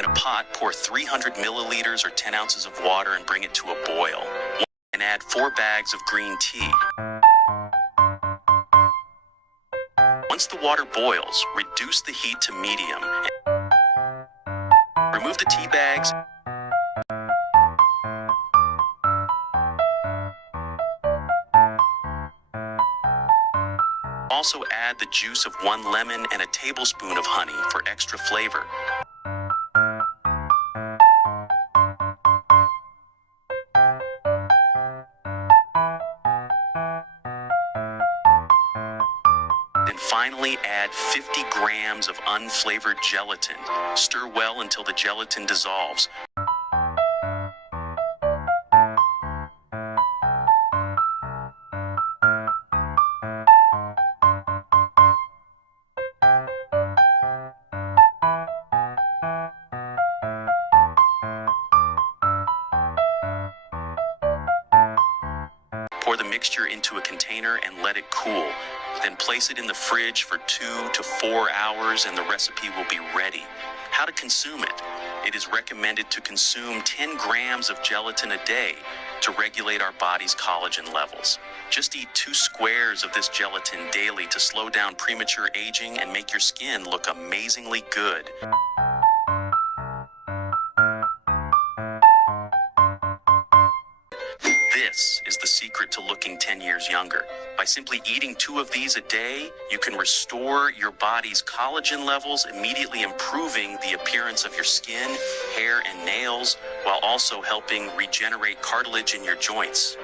In a pot, pour 300 milliliters or 10 ounces of water and bring it to a boil. And add 4 bags of green tea. Once the water boils, reduce the heat to medium. Remove the tea bags. Also add the juice of 1 lemon and a tablespoon of honey for extra flavor. And finally add 50 grams of unflavored gelatin. Stir well until the gelatin dissolves. Pour the mixture into a container and let it cool. Then place it in the fridge for 2 to 4 hours and the recipe will be ready. How to consume it? It is recommended to consume 10 grams of gelatin a day to regulate our body's collagen levels. Just eat 2 squares of this gelatin daily to slow down premature aging and make your skin look amazingly good. This is the secret to looking 10 years younger. By simply eating 2 of these a day, you can restore your body's collagen levels, immediately improving the appearance of your skin, hair, and nails, while also helping regenerate cartilage in your joints.